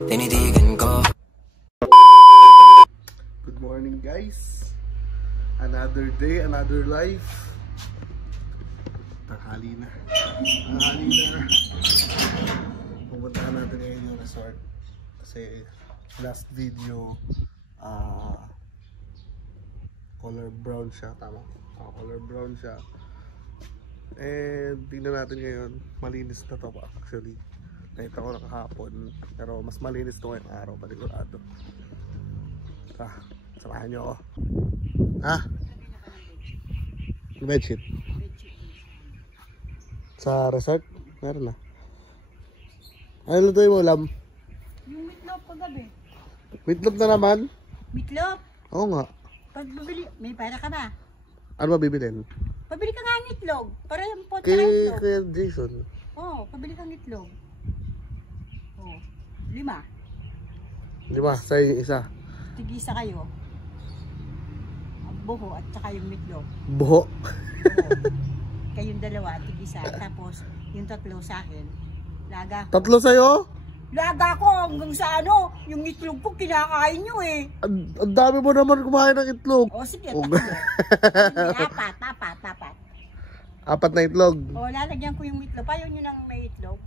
tinitigan ko. Good morning guys. Another day, another life. Tanghali na. Pupuntahan natin ngayon yung resort. Kasi last video, color brown siya. Tama. Color brown siya. And tingnan natin ngayon. Malinis na to actually. Nakita ko na kahapon. Pero mas malinis to ngayong araw. Panigurado. Samahan nyo ako. Bedsheet. Sa resort? Meron na. Ano lutuin mo, Lam? Yung meatloaf kagabi. Meatloaf na naman? Meatloaf? Oo nga. Pag bibili, may pera ka ba? Ano ba bibilin? Pabili ka nga ng itlog. Para yung pot sa Kay itlog. Jason. Oo, pabili kang itlog. Oo. 5. 5, sa isa. Tig-isa kayo. Ang buho at saka yung meatloaf. Buho. Kayong dalawa, tig-isa. Tapos, yung 3 sa akin. Laga ko. 3 sa'yo? Laga ko hanggang sa yung itlog ko kinakain nyo eh. Ang dami mo naman kumain ng itlog. O sige, Oh. 3. Apat. 4 na itlog. O, lalagyan ko yung meatloaf. Ayaw nyo nang may itlog.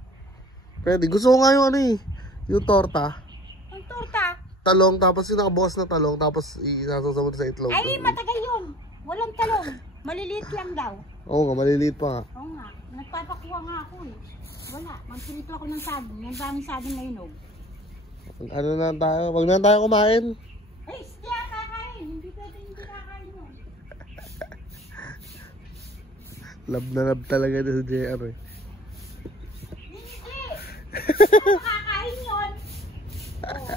Pwede. Gusto ko nga yung yung torta. Ang torta. Talong, tapos yung nakabukas na talong, tapos isasawad sa itlog. Ay, matagal yun. Walang talong. Maliliit lang daw. Oo nga, maliliit pa nga. Oo nga. Nagpapakuha nga ako eh. Wala. Magpilito ako ng saging. Ang daming saging na inog. Ano na tayo? Wag na tayo kumain. Ay, hindi ako kakain. Hindi pwede hindi kakain yun. Love na love talaga na sa JR eh. Hindi! Hindi ako kakain yun. Oh.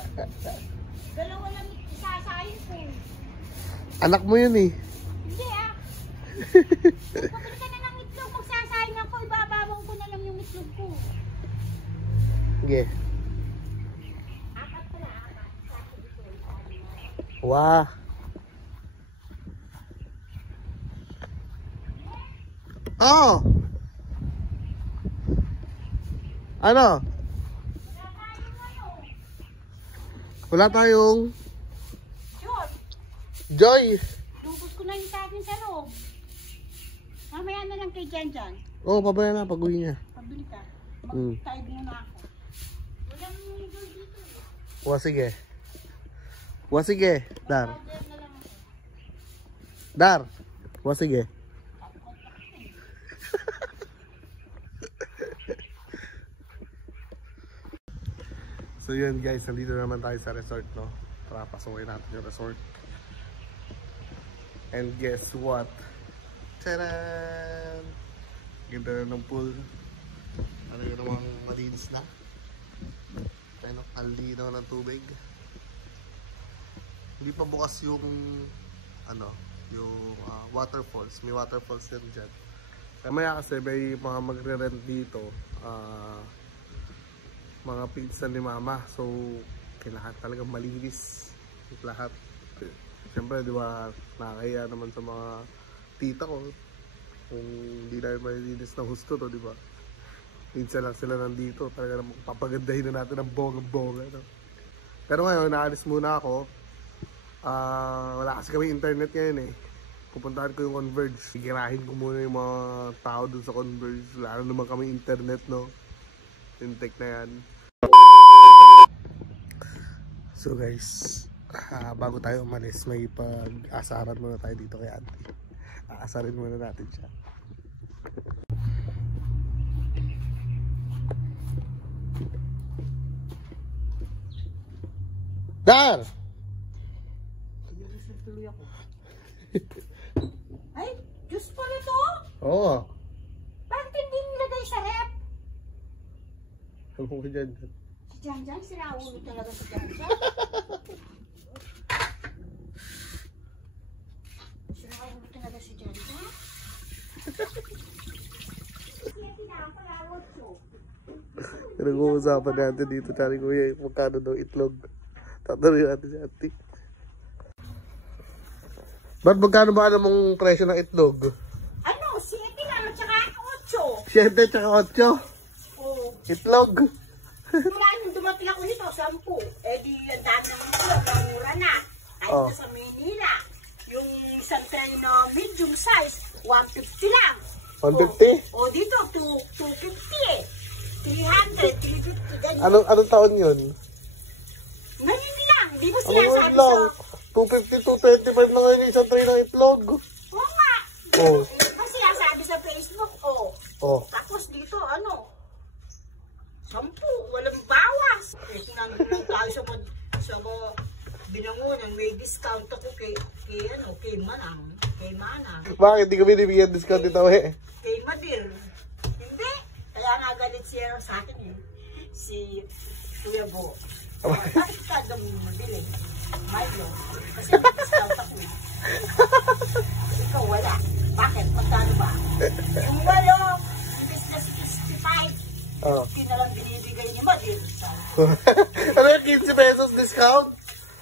Dalawa lang isasayin ko. Anak mo yun eh. Hindi ah. Pabili ka na ng itlog. Magsasayin ako. Ibabawang ko na lang yung itlog ko. Sige. 4 pala. 4. Wah. Oh. Ano? Wala tayong Yun. Joy. Lubos ko na yung saging sa loob. Mamaya na lang kay Jan Jan. Oh, pabaya na pag-uwi niya. Pabili ka. Mag-tide muna ako. Walang gold dito eh. Wa sige. Wa sige. Dar. Powder na lang ako. Dar. Wa sige. So yun guys, nandito naman tayo sa resort, no? Tara, pasukin natin yung resort. And guess what? Tadaan! Ganda na ng pool. Ano yun namang malinis na? Ano, ang linaw ng tubig. Hindi pa bukas yung waterfalls. May waterfalls din dyan. Kamaya kasi may mga magre-rent dito. Mga pinsan ni mama, so kailangan talaga malinis lahat. Siyempre di ba nakakaya naman sa mga tita ko kung hindi na malinis na husto to, di ba? Minsan lang sila nandito, talaga naman papagandahin na natin ang bongga-bongga, no? Pero ngayon naalis muna ako. Wala kasi kami internet ngayon eh. Pupuntahan ko yung Converge, sigirahin ko muna yung mga tao dun sa Converge. Wala naman kami internet, no? Yung tech na yan. So guys, bago tayo umalis, may pag-asaran muna tayo dito kay Auntie. Aasarin muna natin siya. Dar! Tuloy ako. Ay, juice pala to? Oo. Bakit hindi nilagay sa rep? Ano ko dyan? Si Jan Jan, sinaulo talaga si Jan Jan. Sinaulo talaga si Jan Jan. Nag-uusapan natin dito, tari kuya, magkano daw itlog. Tataroy natin si Auntie. Ba't magkano ba alam mong presyo ng itlog? Ano? 7 lang, tsaka 8. 7 tsaka 8? Oo. Itlog? Wala yung dumating bibili ako nito, 10. Eh di, ang dami naman itlog, mura na. Ay, Oh. ito sa Manila, yung isang tray na medium size, 150 lang. 150? O dito, 250 eh. 300, 350, ganyan. Anong taon yun? Ngayon lang, hindi mo Ano sinasabi lang? sa... 250 to 25 na ngayon yung isang tray ng itlog. Oo nga. Oh. Hindi mo sinasabi sa Facebook, oh. Oh. Tapos dito, 10, walang bawas. Eh, nandun lang tayo sa mga binangunan, may discount ako kay Manang. Kay Manang. Bakit di kami nibigyan discount dito eh? Kay Madir. Hindi. Kaya nga galit siya sa akin eh. Si Kuya Bo. Bakit ka daw mabili? Milo. Kasi may discount ako eh. Ikaw wala. Bakit? Magkano ba? Yung walo, imbis na 65, Oh. lang binibigay ni Madir. Ano yung 15 pesos discount?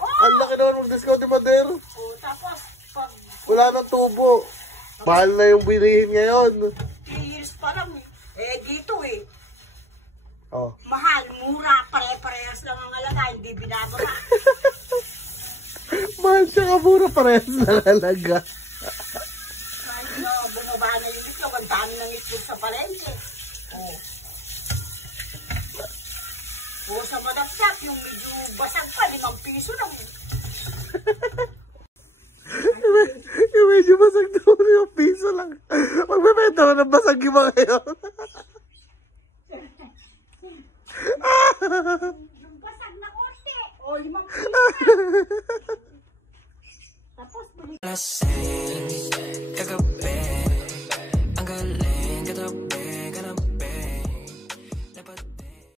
Oh! Ang laki naman mag-discount ni Mader. Oh, tapos, pag Wala nang tubo. Mahal na yung bilihin ngayon. 3 years pa lang eh. Eh, dito eh. Oh. Mahal, mura, pare-parehas lang ang alaga, hindi binababa. Mahal siya ka mura parehas na halaga. Kahit na bumaba na yung itlog, ang dami ng itlog sa palengke. Oh. O sa madapsap, yung medyo basag pa, 5 piso lang. Yung medyo basag daw yung piso lang. Magbebenta mo ng basag yung mga yun. Yung basag na konti. O, 5 piso lang. Tapos, balik. Lasing, kagabi, ang galing, katabi.